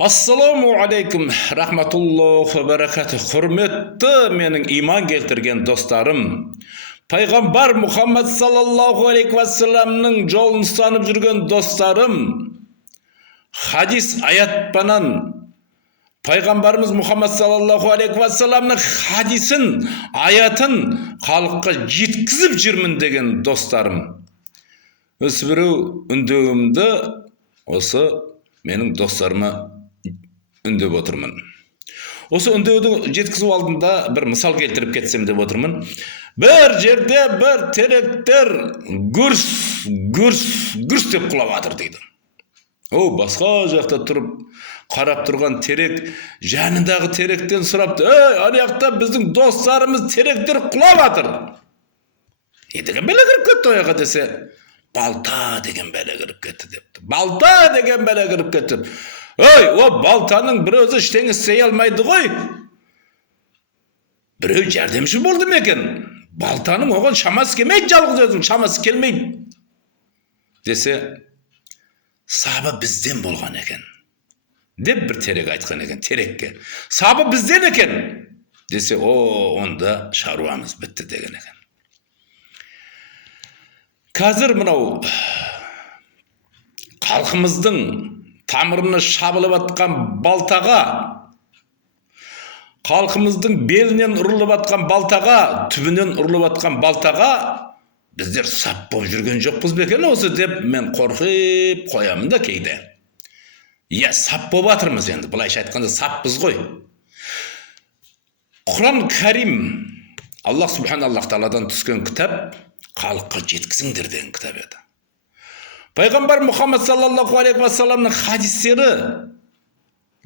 Assalamu alaikum rahmatullohi va barakatuh. Hurmatli mening iymon keltirgan do'stlarim. Payg'ambar Muhammad sallallohu alayhi va sallamning yo'lini ustanib yurgan do'stlarim. Hadis oyat bilan Payg'ambarimiz Muhammad sallallohu alayhi va sallamning hadisin, oyatin xalqqa yetkizib jirmin degan do'stlarim. O'sbiru undogimda o'sha mening do'stlarima ündöp oturman. Osu ündöpdü jetkizip aldımda bir misal keltirip ketsem dep oturman. Bir jerde bir terekter gürs dep kulavatır deydi. O başka jakta turup qarap turgan terek janındağı terekten suraptı. "Ey, anayakta bizning dostlarımız terekter kulavatır." Degen bele kirip ketdi oyaga dese, balta degen bele kirip ketdi depti. Balta degen bele kirip ketdi. Oy, o baltanın bir özü işteni istey almaydı koy. Biröv jardamçı boldu meken. Baltanın oğan şaması kelmeydi, жалгыз özün şaması kelmeydi. Dese, sahaba bizden bolgan eken. Dep bir terek aytkan eken, terekке. Sahaba bizden eken. Dese, o onda şaruamız bitti degen eken. Kazır mınau halkımыздың tamırını şabılıp atkan baltaga, halkımыздың belinden urulup atkan baltaga, tübünden urulup atkan baltaga bizler sap boп жүрген жокпуз бекен осы деп мен коркуп коямын да кейде. Ya sap boп атырмыз енді, былайша айтканда саппыз ғой. Kur'an Karim, Allah Subhanallah Taala'dan түскен kitap, халыкка жеткизиңдер деген kitap edi. Payg'ambar Muhammad sallallohu alayhi va sallamning hadislari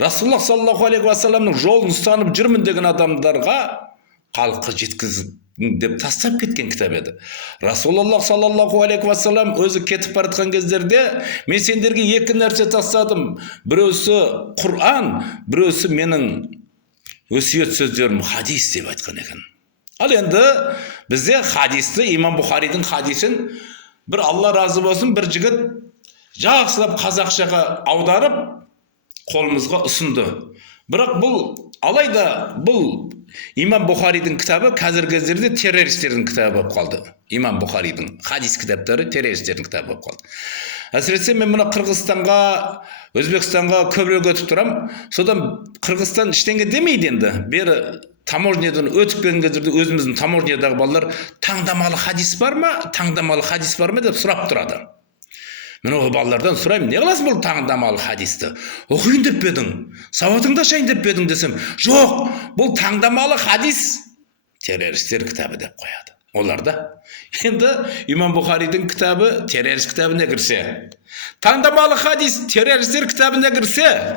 Rasululloh sallallohu alayhi va sallamning yo'lini ustanib jirmin degan odamlarga xalqqa yetkizing deb tashlab ketgan kitob edi. Rasululloh sallallohu alayhi va sallam o'zi ketib baratgan kezlerde men senderga ikki narsa tashladim. Birisi Qur'on, birisi mening o'siyat so'zlarim hadis deb aytgan ekan. Al endi bizde hadisni İmam Buxoriyning hadisin bir Allah razı olsun bir jigit жақсылап қазақшаға аударып қолымызға ұсынды. Бірақ бұл алайда бұл İmam Buxoriyning kitobi қазіргі кездерде terroristlerдің kitobi болып қалды. İmam Buxoriyning hadis kitoblari terroristlerдің kitobi болып қалды. Әсіресе мен мына Қырғызстанға, Өзбекстанға көбірек өтіп тұрам. Содан Қырғызстан ештеңе демейді енді. Бері таможнядан өтіп келген кездерде өзіміздің таможнядағы балалар таңдамалы хадис бар ма деп сұрап тұрады. Мен ол балалардан сұраймын, не қыласың бұл таңдамалы хадисті? Оқиын деп пе едің? Сауатыңды ашайын деп пе едің десем, жоқ, бұл таңдамалы хадис террористер кітабы деп қояды. Оларда енді İmam Buxoriyning kitobi terrorist kitobine kirse, tаңдамалы хадис terroristler kitobine kirse,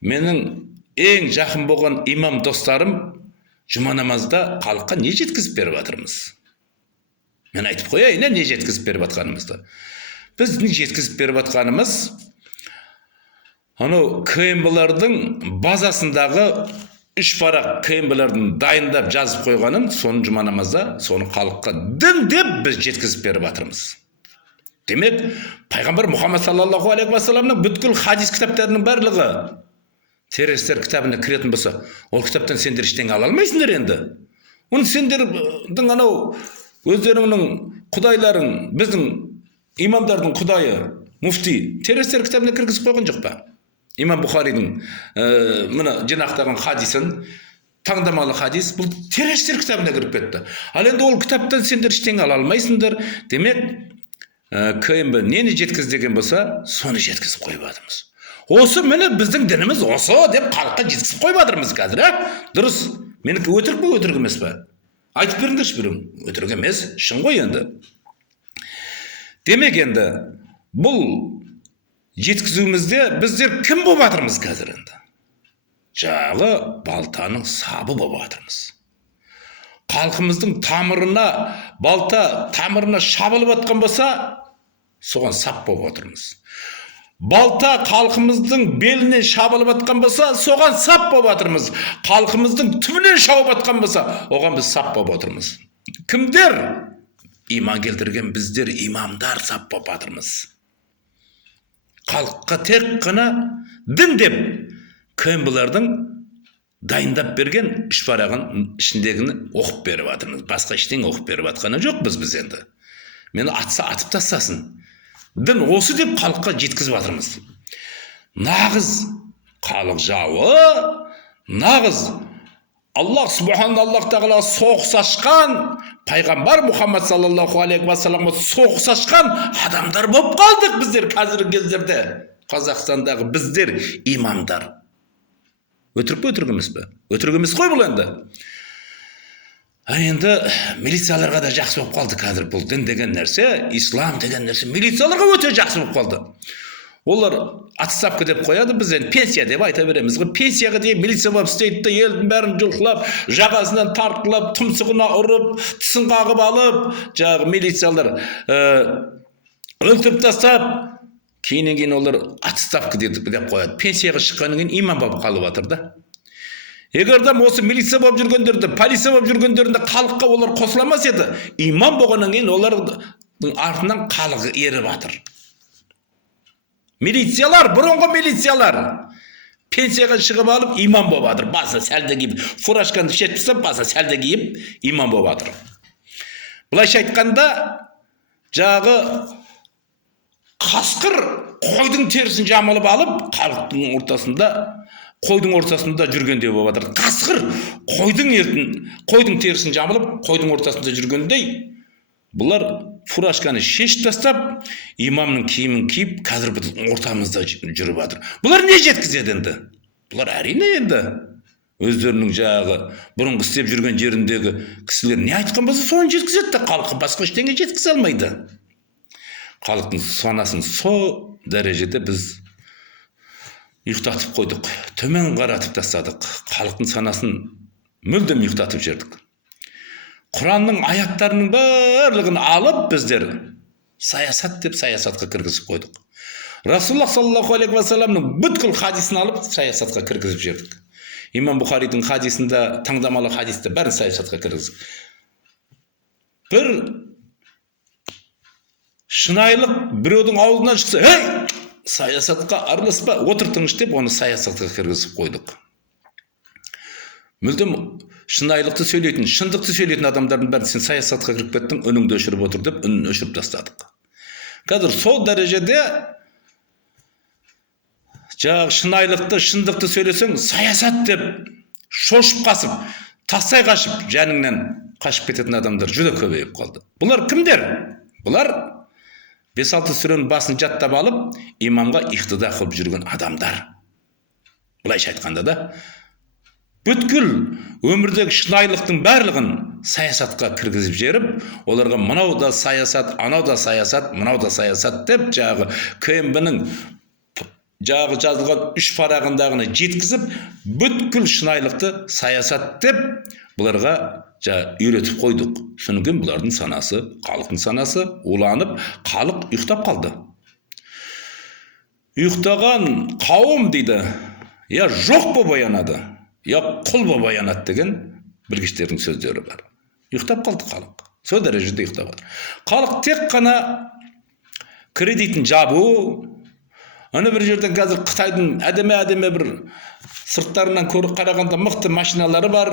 mening eng жақын болған имам достарым жұма намазда халыққа не жеткізіп беріп жатырмыз? Мен айтып қояйын, не жеткізіп беріп жатқанымызды. Біз не жеткізіп беріп жатқанымыз, анау КМБ-лардың базасындағы 3 парақ КМБ-лардың дайындап жазып қойғанын, соны жұма намазда, соны халыққа дін деп біз жеткізіп беріп жатырмыз. Демек, Пайғамбар Мұхаммад саллаллаху алейхи ва салламның бүткіл хадис кітаптарының барлығы террористер кітабына кіретін болса, ол кітаптан сендер ештеңе ала алмайсыңдар енді. Оны сендердің анау өздеріңнің құдайларың, біздің имамдардың құдайы, муфти террористер кітабына кіргізіп қойған жоқ па? İmam Buxoriyning мына жинақтаған хадисін, таңдамалы хадис, бұл террористер кітабына кіріп кетті. Ал енді ол кітаптан сендер ештеңе ала алмайсыңдар. Демек, КМБ нені жеткіз деген болса, соны жеткізіп қойып жатырмыз. Осы мені біздің дініміз осы деп халыққа жеткізіп қойып жатырмыз қазір, дұрыс. Менікі өтірік пе, өтірік емес пе? Айтып беріңдерші бірім, өтірік емес, шын ғой енді. Демек енді бұл жеткізуімізде біздер кім болып жатырмыз қазір енді? Жағы балтаның сабы болып жатырмыз. Халқымыздың тамырына, балта тамырына шабылып жатқан болса, соған сап болып отырмыз. Балта халқымыздың белінен шабылып жатқан болса, соған сап болып жатырмыз. Халқымыздың түбінен шауып жатқан болса, оған біз сап болып отырмыз. Кімдер? Иман келтірген біздер имамдар сап болып жатырмыз. Халыққа тек қана дін деп кім бұлардың дайындап берген үш парағын ішіндегіні оқып беріп жатырмыз. Басқа ештеңе оқып беріп жатқаны жоқпыз біз енді. Мені атса атып тастасын. Дін осы деп халыққа жеткізіп жатырмыз. Нағыз халық жауы, нағыз Аллах Аллах тағала соғыс ашқан, пайғамбар Мұхаммад саллаллаху алейхи ва салламға соғыс ашқан адамдар болып қалдық біздер қазіргі кездерде. Қазақстандағы біздер имамдар. Өтірік пе, өтірік емес пе? Өтірік емес қой бұл енді. Енді милицияларға да жақсы болып қалды қазір. Бұл дін деген нәрсе, ислам деген нәрсе милицияларға өте жақсы болып қалды. Олар отставка деп қояды, біз енді пенсия деп айта береміз. Пенсияға дейін милиция болып істейді де, елдің бәрін жұлқылап, жағасынан тартылып, тұмсығына ұрып, тісін қағып алып, жаңағы милициялар өлтіріп тастап, кейін олар отставка деп қояды. Пенсияға шыққаннан кейін имам болып қалып жатыр да. Егер де осы милиция болып жүргендерді, полиция болып жүргендерді халыққа олар қосыламас еді, имам болғаннан кейін олардың артынан халық еріп жатыр. Милициялар, бұрынғы милициялар пенсияға шығып алып имам болып жатыр. Басына сәлде киіп, фуражканы шешіп тастап, басына сәлде киіп имам болып жатыр. Былайша айтқанда, жағы қасқыр қойдың терісін жамылып алып, халықтың ортасында жүргендей болып жатыр. Қасқыр қойдың терісін жамылып, қойдың ортасында жүргендей, бұлар фуражканы шешіп тастап, имамның киімін киіп, қазір біз ортамызда жүріп жатыр. Бұлар не жеткізеді енді? Бұлар әрине енді өздерінің жағы бұрынғы істеп жүрген жеріндегі кісілер не айтқан болса, соны жеткізеді де, халыққа басқа ештеңе жеткізе алмайды. Халықтың санасын со дәрежеде біз ұйықтатып қойдық, төмен қаратып тастадық. Халықтың санасын мүлдем ұйықтатып жібердік. Құранның аяттарының барлығын алып біздер саясат деп саясатқа кіргізіп қойдық. Расулаллах саллаллаху алейхи ва салламның бүткіл хадисін алып саясатқа кіргізіп жібердік. Имам Бұхаридің хадисінде, таңдамалы хадисте бәрін саясатқа кіргіздік. Бір шынайылық біреудің аузынан шықса, «Ей, саясатқа араласпа, отыр тыныш» деп оны саясатқа кіргізіп қойдық. Мүлдем шынайылықты сөйлейтін, шындықты сөйлейтін адамдардың бәрін сен саясатқа кіріп кеттің, үніңді өшіріп отыр деп үнін өшіріп тастадық. Қазір сол дәрежеде жаңағы шынайылықты, шындықты сөйлесең, саясат деп шошып қасып, тастай қашып, жаныңнан қашып кететін адамдар жүре көбейіп қалды. Бұлар кімдер? Бұлар 5-6 сүренің басын жаттап алып, имамға иқтида қылып жүрген адамдар. Бұлайша айтқанда да, бүткіл өмірдегі шынайылықтың барлығын саясатқа кіргізіп жіберіп, оларға мынау да саясат, анау да саясат, мынау да саясат деп, жағы КМБ-ның жағы жазылған 3 парағындағыны жеткізіп, бүткіл шынайылықты саясат деп, бұларға үйретіп қойдық. Соныкен бұлардың санасы, халықтың санасы уланып, халық ұйықтап қалды. Ұйықтаған қауым дейді, я жоқ болып оянады, я құл болып оянады деген білгіштердің сөздері бар. Ұйықтап қалды халық. Сол дәрежеде ұйықтап қалды. Халық тек қана кредитін жабу, ана бір жерден қазір Қытайдың әдемі бір сырттарынан көріп қарағанда мықты машиналары бар,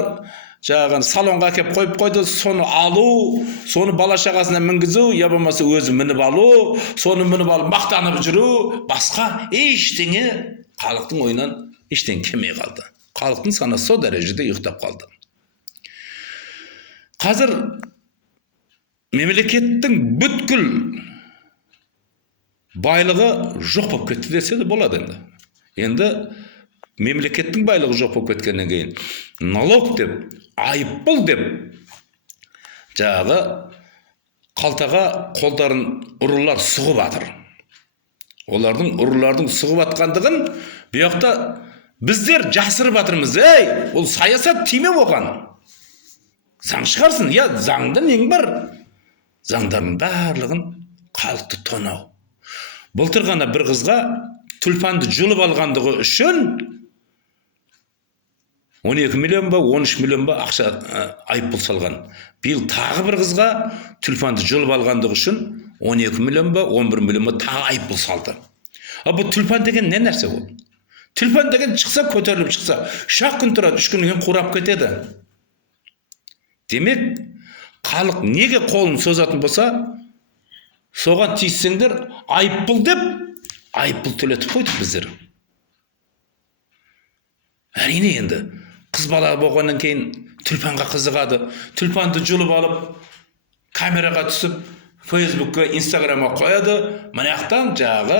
жаңағы салонға әкеп қойып қойды, соны алу, соны бала шағасына мінгізу, я болмаса өзі мініп алу, соны мініп алып мақтанып жүру, басқа ештеңе халықтың ойынан ештеңе келмей қалды. Халықтың санасы сол дәрежеде ұйықтап қалды. Қазір мемлекеттің бүткіл байлығы жоқ болып кетті десе де болады енді. Енді мемлекеттің байлығы жоқ болып кеткеннен кейін налог деп, айыппұл деп жағы қалтаға қолдарын ұрылар сұғып жатыр. Ұрылардың сұғып жатқандығын бұяқта біздер жасырып жатырмыз. Ей, ол саясат тиме оған. Заң шығарсын. Я, заңда нең бар? Заңдардың барлығын халықты тонау. Былтыр ғана бір қызға түлпанды жұлып алғандығы үшін 12 миллион ба, 13 миллион ба ақша айыппұл салған. Биыл тағы бір қызға түлпанды жұлып алғандығы үшін 12 миллион ба, 11 миллион ба тағы айыппұл салды. Bu tülpan деген не нәрсе ол? Tülpan деген шықса, көтеріліп шықса, 3 күн тұрады, 3 күннен кейін қурап кетеді. Демек, халық неге қолын созатын болса, соған тиіссеңдер, айыппұл деп, айыппұл төлетіп қойдық біздер. Әрине енді, қыз бала болғаннан кейін тюльпанға қызығады. Тюльпанды жұлып алып, камераға түсіп, Фейсбукқа, Инстаграмға қояды. Мынаяқтан жағы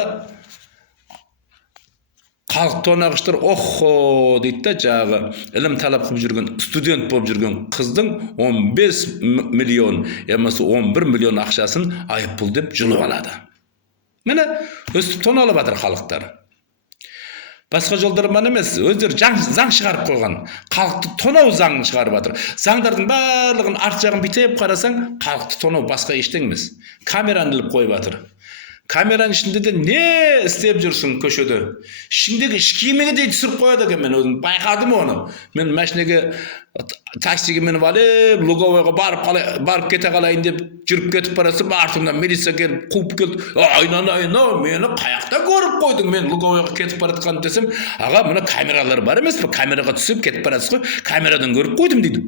халық тонағыштар охо дейді да, жағы ілім талап қылып жүрген, студент болып жүрген қыздың 15 миллион, емесі 11 миллион ақшасын айыппұл деп жұлып алады. Міне, өстіп тоналып жатыр халықтар. Басқа жолдармен емес, өздері заң шығарып қойған. Халықты тонау заңын шығарып жатыр. Заңдардың барлығын арт жағын бүйтіп қарасаң, халықты тонау басқа ештеңе емес. Камераны іліп қойып жатыр. Камераның ішінде де не істеп жүрсің көшеде? Ішіндегі іш киіміңе де түсіріп қояды екен, мен өзім байқадым оны. Мен машинаға таксиге мініп алып, Луговойға барып кете қалайын деп жүріп кетіп барасам, артымнан милиция келіп қуып келді. Айна, мені қаяқта көріп қойдың, мен Луговойға кетіп баратқан десем, аға, мына камералар бар емес пе? Камераға түсіп кетіп барасыз ғой, камерадан көріп қойдым дейді.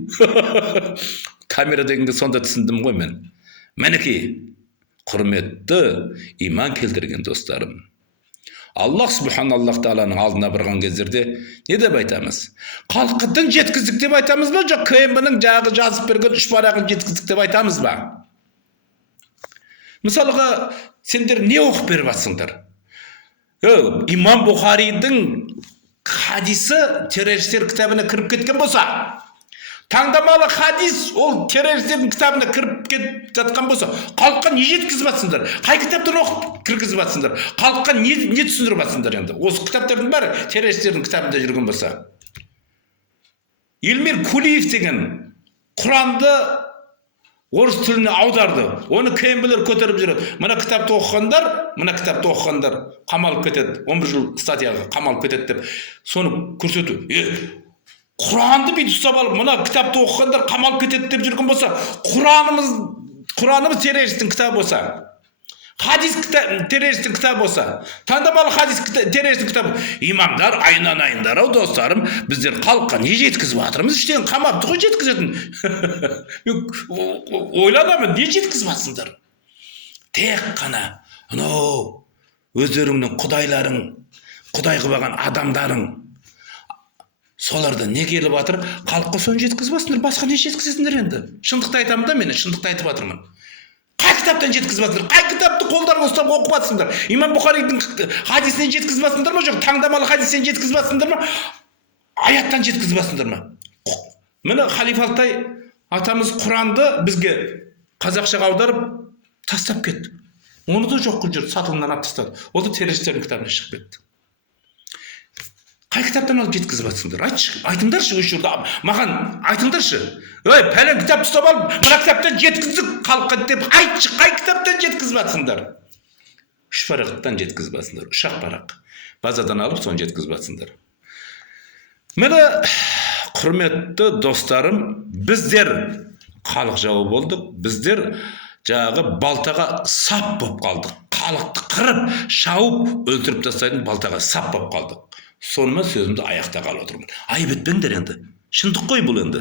Камера дегенге сонда түсіндім ғой мен. Мінекей, құрметті иман келтірген достарым, Аллах Субханаллах Тааланың алдына барған кездерде не деп айтамыз? Халыққа дін жеткіздік деп айтамыз ба, жоқ КМБ-ның жағы жазып берген 3 парағын жеткіздік деп айтамыз ба? Мысалға, сендер не оқып беріп жатсыңдар? Имам Бұхаридің хадисі террористер кітабына кіріп кеткен болса, таңдамалы хадис ол террористердің кітабына кіріп кетіп жатқан болса, халыққа не жеткізіп жатсыңдар? Қай кітаптан оқып кіргізіп жатсыңдар? Халыққа не түсіндіріп жатсыңдар енді? Осы кітаптардың бәрі террористердің кітабында жүрген болса. Эльмир Кулиев деген Құранды орыс тіліне аударды. Оны КМБ-лер көтеріп жүреді. Мына кітапты оқығандар қамалып кетеді. 11 жыл статьяға қамалып кетеді деп соны көрсету. Құранды бүйтіп ұстап алып, мына кітапты оқығандар қамалып кетеді деп жүрген болса, Құранымыз террористің кітабы болса, хадис террористің кітабы болса, таңдамалы хадис террористің кітабы, имамдар айналайындар, ау достарым, біздер халыққа не жеткізіп жатырмыз? Іштен қамапты ғой жеткізетін. Ойланамын, не жеткізіп жатсыңдар? Тек қана өздеріңнің құдайларың, құдай қылған адамдарың, соларда не келіп жатыр? Халыққа соны жеткізіп жатсыңдар, басқа не жеткізесіңдер енді? Шындықты айтамын да, мен шындықты айтып жатырмын. Қай кітаптан жеткізіп жатсыңдар? Қай кітапты қолдарыңа ұстап оқып жатсыңдар? Имам Бұхаридің хадисінен жеткізіп жатсыңдар ма, жоқ таңдамалы хадисінен жеткізіп жатсыңдар ма? Аяттан жеткізіп жатсыңдар ма? Міне Халифа Алтай атамыз Құранды бізге қазақшаға аударып тастап кетті. Оны да жоқ қылып жүрді, сатылымнан алып тастады. Ол да террористердің кітабына шығып кетті. Қай кітаптан алып жеткізіп жатсыңдар? Айтыңдаршы осы жерде, маған айтыңдаршы. Пәлен кітапты ұстап алып, мына кітаптан жеткіздік халыққа деп айтшы, қай кітаптан жеткізіп жатсыңдар? 3 парақтан жеткізіп жатсыңдар, 3 парақ. Базадан алып, соны жеткізіп жатсыңдар. Мені құрметті достарым, біздер халық жауы болдық, біздер жағы балтаға сап болып қалдық. Халықты қырып, шауып, өлтіріп тастайтын балтаға сап болып қалдық. Сонымен сөзімді аяқтағалы отырмын. Айып етпеңдер енді. Шындық қой бұл енді.